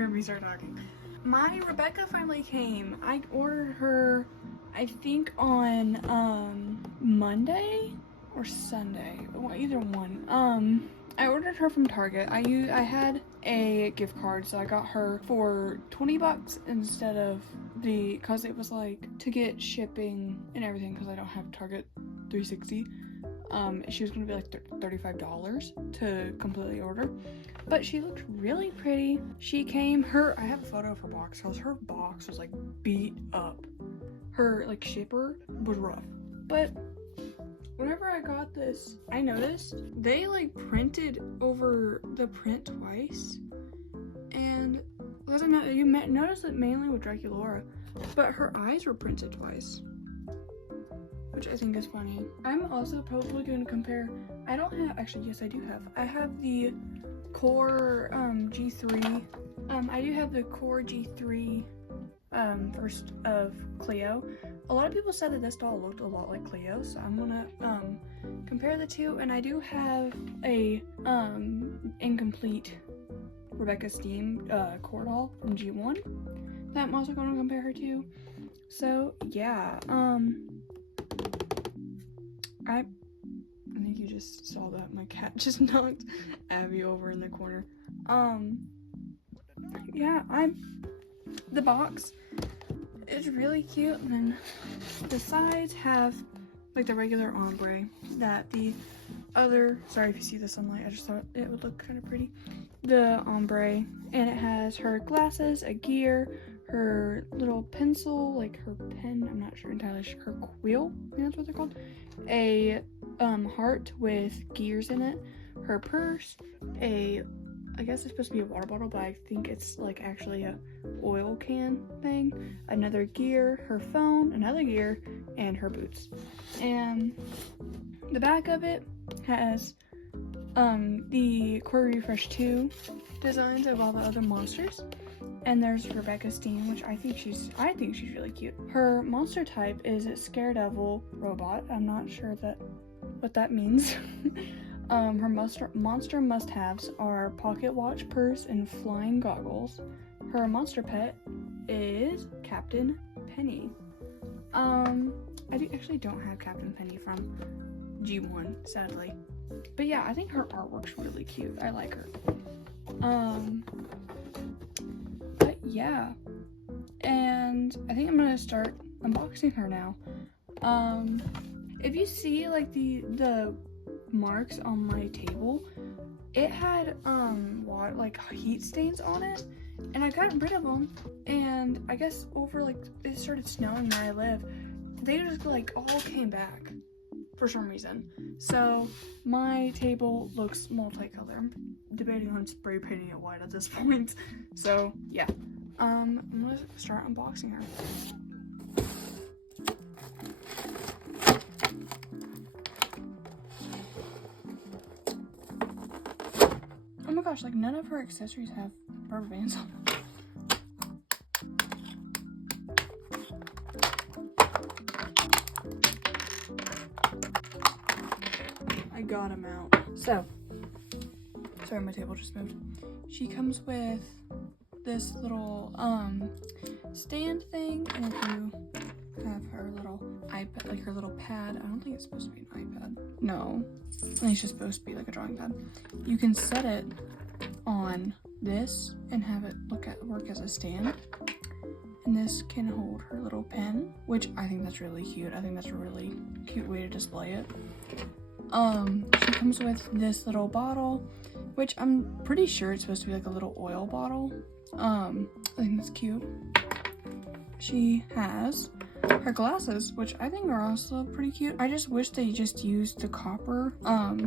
heard me start talking. My Rebecca finally came. I ordered her, I think on Monday or Sunday, well, either one. I ordered her from Target. I had a gift card, so I got her for $20 instead of cause it was like to get shipping and everything, cause I don't have Target 360. She was gonna be like $35 to completely order, but she looked really pretty. She came, I have a photo of her box cause her box was like beat up. Her like shipper was rough, but whenever I got this, I noticed they like printed over the print twice, and doesn't matter. You notice it mainly with Draculaura, but her eyes were printed twice, which I think is funny. I'm also probably going to compare. I don't have, actually, yes, I do have. I have the Core G3. I do have the Core G3 first of Cleo. A lot of people said that this doll looked a lot like Cleo, so I'm gonna compare the two. And I do have a incomplete Rebecca Steam core doll from G1 that I'm also going to compare her to. So yeah, I think you just saw that my cat just knocked Abby over in the corner. Yeah, the box is really cute, and then the sides have like the regular ombre that the other, sorry if you see the sunlight, I just thought it would look kind of pretty, the ombre, and it has her glasses, a gear, her little pencil, like her pen, I'm not sure entirely sure, her quill, I think that's what they're called, a heart with gears in it, her purse, I guess it's supposed to be a water bottle, but I think it's like actually a oil can thing, another gear, her phone, another gear, and her boots. And the back of it has the Core Refresh 2 designs of all the other monsters. And there's Rebecca Steam, which I think she's really cute. Her monster type is a Scaredevil robot. I'm not sure what that means. Her monster must-haves are pocket watch, purse, and flying goggles. Her monster pet is Captain Penny. I actually don't have Captain Penny from G1, sadly. But yeah, I think her artwork's really cute. I like her. But yeah. And I think I'm gonna start unboxing her now. If you see like the marks on my table, it had like heat stains on it, and I got rid of them, and I guess over like it started snowing where I live, they just like all came back for some reason. So my table looks multicolored. I'm debating on spray painting it white at this point. So yeah, I'm gonna start unboxing her. Oh my gosh, like none of her accessories have rubber bands on them. I got them out. So, sorry, my table just moved. She comes with this little stand thing, and if you have her little iPad, like her little pad, I don't think it's supposed to be an iPad. No, I think it's just supposed to be like a drawing pad. You can set it on this and have it work as a stand. And this can hold her little pen, which I think that's really cute. I think that's a really cute way to display it. She comes with this little bottle, which I'm pretty sure it's supposed to be like a little oil bottle. I think that's cute. She has her glasses, which I think are also pretty cute. I just wish they just used the copper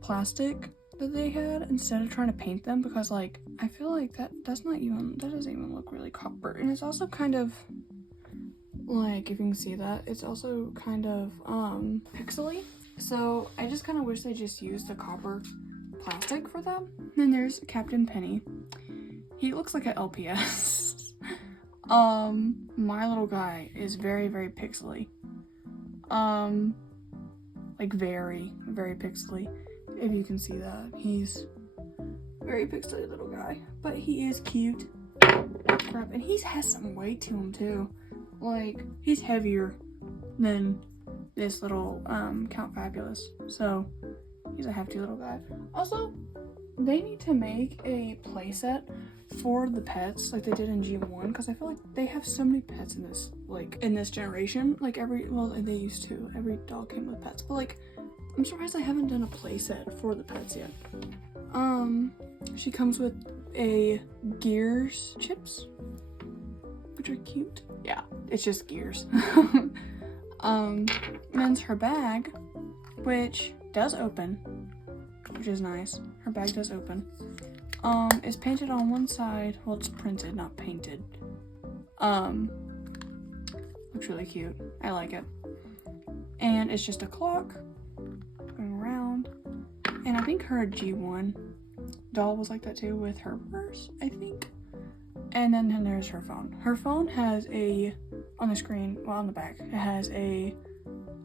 plastic that they had instead of trying to paint them, because like I feel like that doesn't even look really copper. And it's also kind of like, if you can see that, it's also kind of pixely. So I just kind of wish they just used the copper plastic for them. Then there's Captain Penny. He looks like an LPS. My little guy is very, very pixely. Like very, very pixely. If you can see that, he's very pixely little guy, but he is cute. crap. And he has some weight to him too. Like, he's heavier than this little Count Fabulous. So he's a hefty little guy. Also, they need to make a playset for the pets like they did in G1, because I feel like they have so many pets in this, like, in this generation. Like, they used to. Every dog came with pets. But, like, I'm surprised they haven't done a playset for the pets yet. She comes with a Gears chips, which are cute. Yeah, it's just Gears. Then's her bag, which does open, which is nice. Her bag does open. Is painted on one side. Well, it's printed, not painted. Looks really cute. I like it. And it's just a clock going around. And I think her G1 doll was like that too with her purse, I think. And then there's her phone. Her phone has on the screen, well, on the back, it has a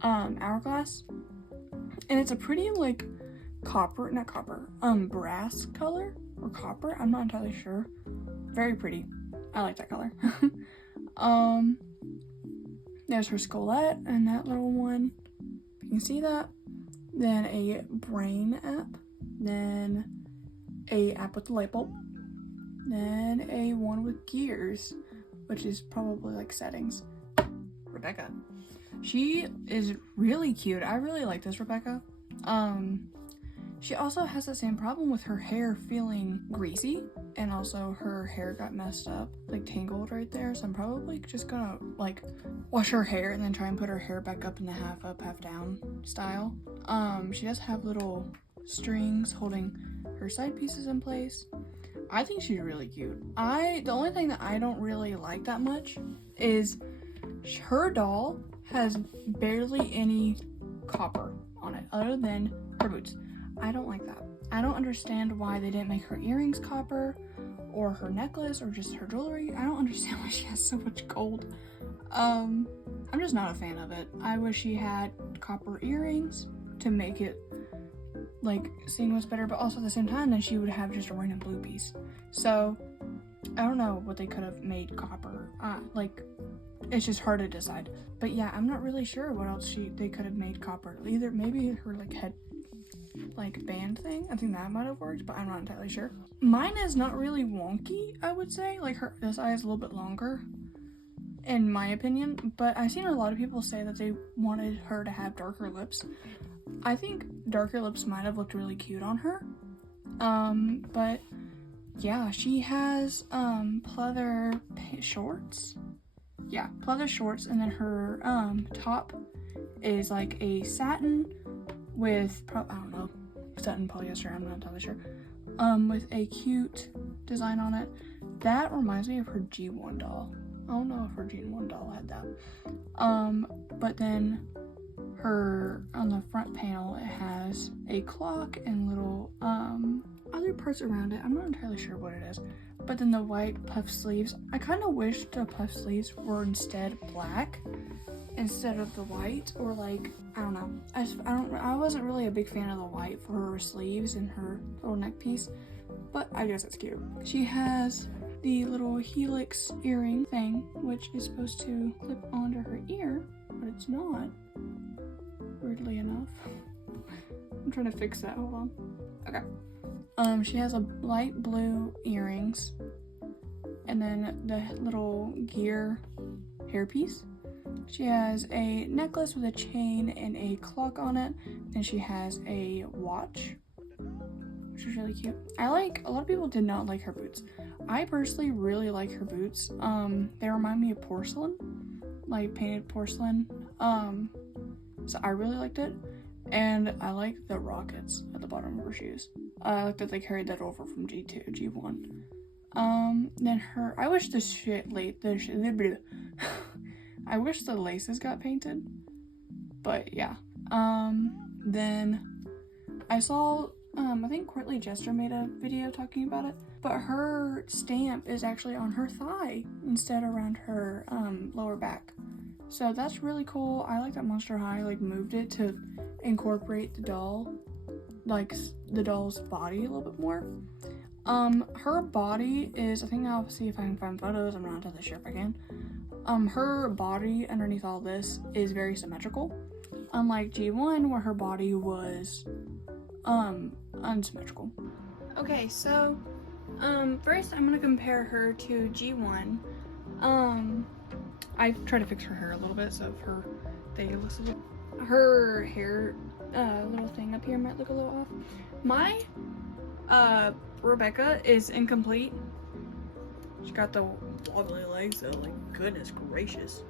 hourglass. And it's a pretty, like, brass color or copper. I'm not entirely sure. Very pretty. I like that color. There's her Scolette and that little one. You can see that. Then a brain app. Then a app with the light bulb. Then a one with gears, which is probably like settings. Robecca. She is really cute. I really like this Robecca. She also has the same problem with her hair feeling greasy, and also her hair got messed up, like tangled right there. So I'm probably just gonna like wash her hair and then try and put her hair back up in the half up, half down style. She does have little strings holding her side pieces in place. I think she's really cute. The only thing that I don't really like that much is her doll has barely any copper on it other than her boots. I don't like that. I don't understand why they didn't make her earrings copper or her necklace or just her jewelry. I don't understand why she has so much gold. I'm just not a fan of it. I wish she had copper earrings to make it like seeing what's better, but also at the same time then she would have just a random blue piece. So I don't know what they could have made copper. Like, it's just hard to decide. But yeah, I'm not really sure what else they could have made copper. Either maybe her like head like band thing. I think that might have worked, but I'm not entirely sure. Mine is not really wonky, I would say. Like this eye is a little bit longer, in my opinion. But I've seen a lot of people say that they wanted her to have darker lips. I think darker lips might have looked really cute on her. But yeah, she has pleather shorts. Yeah, pleather shorts, and then her top is like a satin with I don't know, satin polyester, I'm not entirely sure. With a cute design on it. That reminds me of her G1 doll. I don't know if her G1 doll had that. But then her, on the front panel, it has a clock and little other parts around it. I'm not entirely sure what it is. But then the white puff sleeves. I kind of wish the puff sleeves were instead black instead of the white, or like, I don't know. I wasn't really a big fan of the white for her sleeves and her little neck piece, but I guess it's cute. She has the little helix earring thing, which is supposed to clip onto her ear, but it's not, weirdly enough. I'm trying to fix that, hold on. Okay. She has a light blue earrings, and then the little gear hairpiece. She has a necklace with a chain and a clock on it, and she has a watch, which is really cute. A lot of people did not like her boots. I personally really like her boots. They remind me of porcelain, like painted porcelain. So I really liked it. And I like the rockets at the bottom of her shoes. I like that they carried that over from G2, G1. Then I wish I wish the laces got painted, but yeah. Then I saw, I think Courtly Jester made a video talking about it, but her stamp is actually on her thigh instead around her lower back. So that's really cool. I like that Monster High like moved it to incorporate the doll, like the doll's body a little bit more. Her body is, I think I'll see if I can find photos. I'm not entirely sure if I can. Her body underneath all this is very symmetrical. Unlike G1, where her body was, unsymmetrical. Okay, so, first I'm gonna compare her to G1. I tried to fix her hair a little bit, so her thing looks a little, her hair, little thing up here might look a little off. My, Robecca is incomplete. She's got the wobbly legs though, like goodness gracious.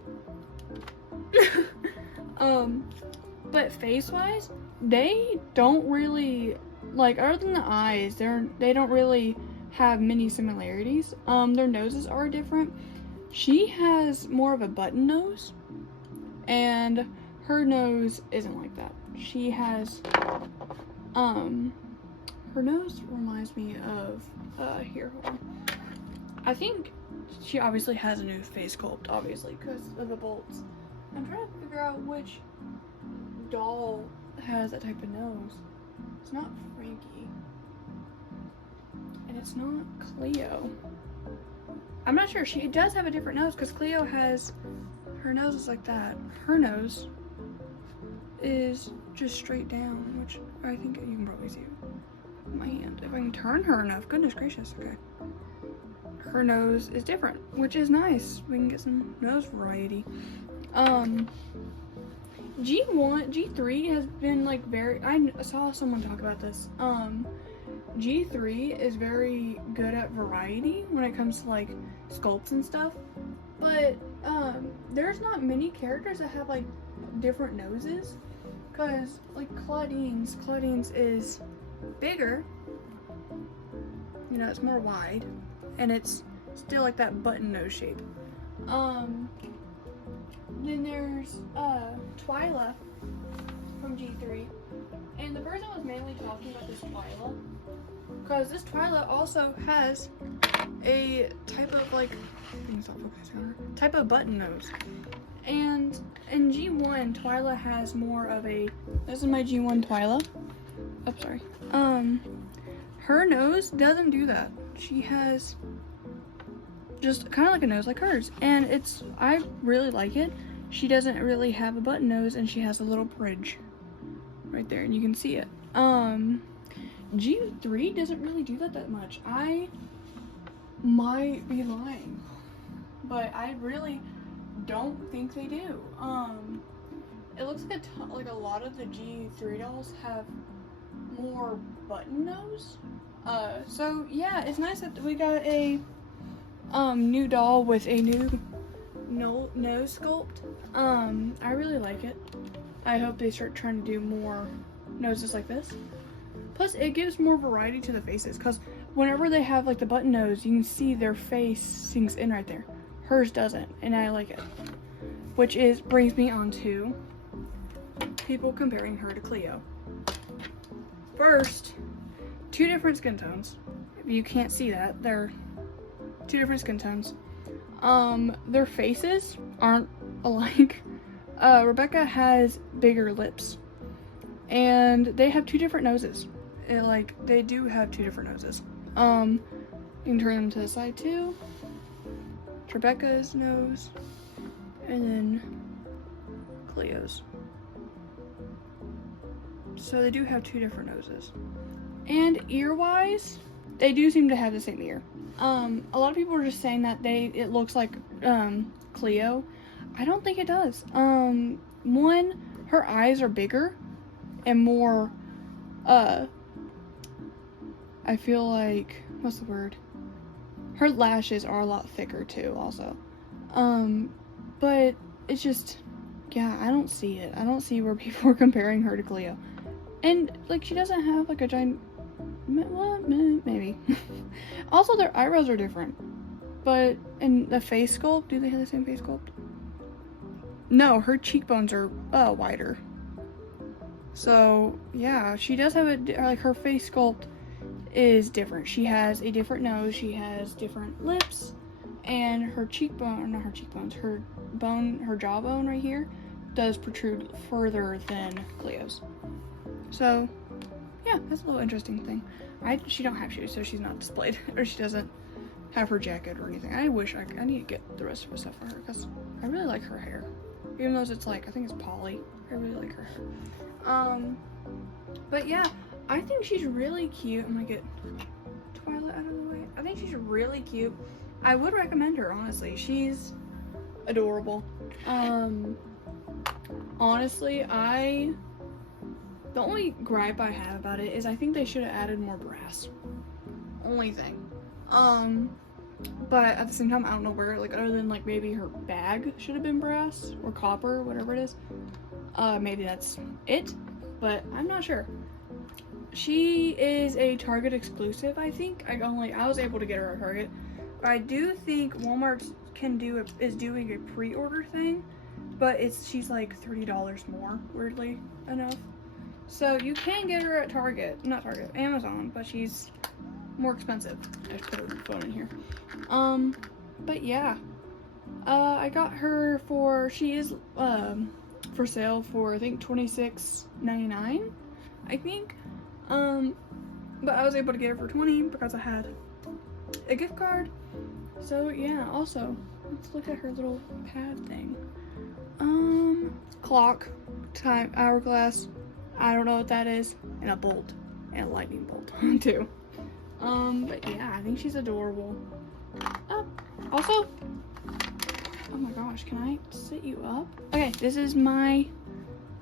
But face-wise, they don't really, like, other than the eyes, they don't really have many similarities. Their noses are different. She has more of a button nose, and her nose isn't like that. She has, her nose reminds me of, here, hold on. I think she obviously has a new face sculpt, obviously, because of the bolts. I'm trying to figure out which doll has that type of nose. It's not Frankie. And it's not Cleo. I'm not sure. She does have a different nose, because Cleo has, her nose is like that. Her nose is just straight down, which I think you can probably see with my hand. If I can turn her enough. Goodness gracious, okay. Her nose is different, which is nice. We can get some nose variety. G3 has been like very, I saw someone talk about this. G3 is very good at variety when it comes to like sculpts and stuff, but there's not many characters that have like different noses, because like Claudine's is bigger, you know, it's more wide, and it's still like that button nose shape. Then there's Twyla from G3, and the person was mainly talking about this Twyla because this Twyla also has a type of like, type of button nose. And in G1, Twyla has more of a, this is my G1 Twyla. Oh, sorry. Her nose doesn't do that. She has just kind of like a nose like hers, and it's, I really like it. She doesn't really have a button nose, and she has a little bridge right there, and you can see it. G3 doesn't really do that much. I might be lying, but I really don't think they do. It looks like a lot of the G3 dolls have more button nose. So yeah, it's nice that we got a new doll with a new nose sculpt. I really like it. I hope they start trying to do more noses like this. Plus, it gives more variety to the faces, because whenever they have like the button nose, you can see their face sinks in right there. Hers doesn't, and I like it. Which brings me on to people comparing her to Cleo. First, two different skin tones. If you can't see that, they're two different skin tones. Their faces aren't alike. Robecca has bigger lips, and they have two different noses. They do have two different noses. You can turn them to the side too. Rebecca's nose, and then Cleo's. So they do have two different noses. And ear-wise, they do seem to have the same ear. A lot of people are just saying that it looks like Cleo. I don't think it does. One, her eyes are bigger and more, I feel like, what's the word? Her lashes are a lot thicker too, also. But it's just, yeah, I don't see it. I don't see where people are comparing her to Cleo. And, like, she doesn't have, like, a giant, well, maybe. Also, their eyebrows are different. But in the face sculpt, do they have the same face sculpt? No, her cheekbones are wider. So, yeah, she does have her face sculpt is different. She has a different nose, she has different lips, and her cheekbone, not her cheekbones, her jawbone right here does protrude further than Cleo's. So, yeah, that's a little interesting thing. She don't have shoes, so she's not displayed, or she doesn't have her jacket or anything. I wish I need to get the rest of the stuff for her because I really like her hair. Even though it's like, I think it's poly. I really like her hair. But yeah, I think she's really cute. I'm gonna get Twilight out of the way. I think she's really cute. I would recommend her, honestly. She's adorable. Honestly, the only gripe I have about it is I think they should have added more brass. Only thing. But at the same time, I don't know where, like, other than, like, maybe her bag should have been brass or copper, whatever it is. Maybe that's it, but I'm not sure. She is a Target exclusive, I think. I was able to get her at Target. But I do think Walmart is doing a pre-order thing, but she's like $30 more, weirdly enough. So you can get her at not Target, Amazon, but she's more expensive. I just put her phone in here. But yeah, I got her she is for sale for I think $26.99, I think. But I was able to get her for $20 because I had a gift card. So yeah, also let's look at her little pad thing. Clock, time, hourglass. I don't know what that is, and a bolt, and a lightning bolt too. But yeah, I think she's adorable. Also, oh my gosh, can I sit you up? Okay, this is my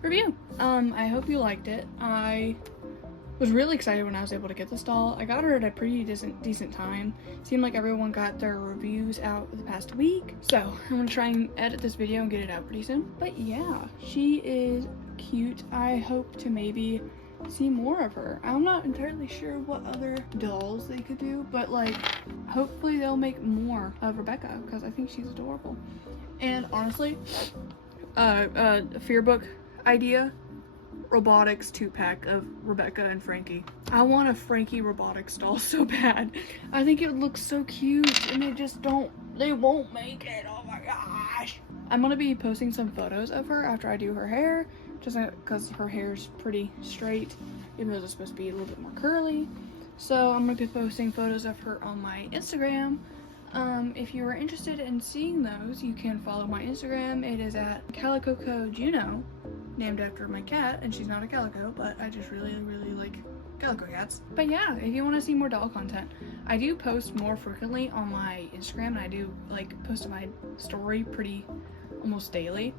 review. I hope you liked it. I was really excited when I was able to get this doll. I got her at a pretty decent time. Seemed like everyone got their reviews out the past week. So I'm gonna try and edit this video and get it out pretty soon. But yeah, she is cute. I hope to maybe see more of her. I'm not entirely sure what other dolls they could do, but like hopefully they'll make more of Robecca because I think she's adorable. And honestly, fear book idea, robotics 2-pack of Robecca and Frankie. I want a Frankie robotics doll so bad. I think it would look so cute, and they won't make it. Oh my gosh. I'm gonna be posting some photos of her after I do her hair, just because her hair's pretty straight, even though it's supposed to be a little bit more curly. So I'm gonna be posting photos of her on my Instagram. If you are interested in seeing those, you can follow my Instagram. It is at Calico Juno, named after my cat, and she's not a calico, but I just really like calico cats. But yeah, if you want to see more doll content, I do post more frequently on my Instagram, and I do like post to my story almost daily.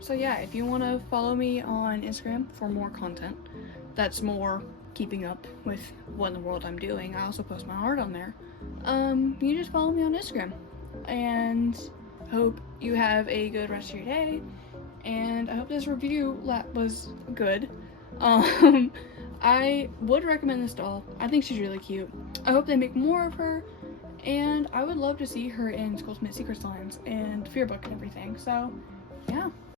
So yeah, if you want to follow me on Instagram for more content that's more keeping up with what in the world I'm doing, I also post my art on there. You just follow me on Instagram, and hope you have a good rest of your day, and I hope this review was good. I would recommend this doll. I think she's really cute. I hope they make more of her, and I would love to see her in School to Secrets Lines and Fear Book and everything. So yeah.